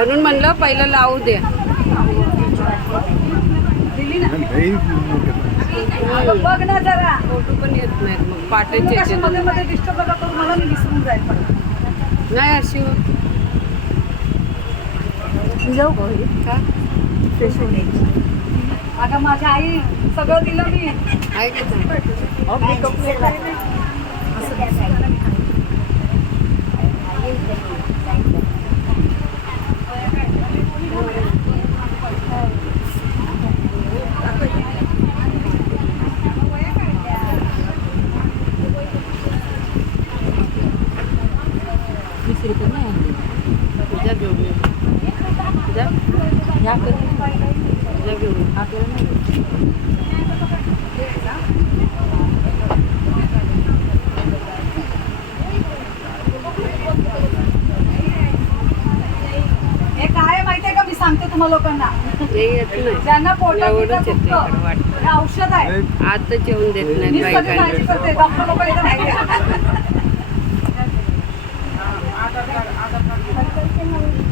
म्हणून म्हणलं पहिलं लावू द्या. बघ ना जरा फोटो पण येत नाहीत मग पाटाचे येते. मध्ये मध्ये डिस्टर्ब नका करू मला, मी विसरून जाईल नाही अशी जाऊ का फ्रेश होणे. अगं माझ्या आई सगळं दिलं मी. आहे का चांगलं? तुझ्या घेऊन ये. तुझ्या तुझ्या घेऊन ये. हे काय माहितीये का, मी सांगते तुम्हाला लोकांना, ते येत नाही. ज्यांना पोटात एवढंच दुखतं, येते इकडं वाटतं. हे औषध आहे. आता जेवण देत मी नाही कधी काळजी बायकांना. करते, डॉक्टर लोक इथे नाही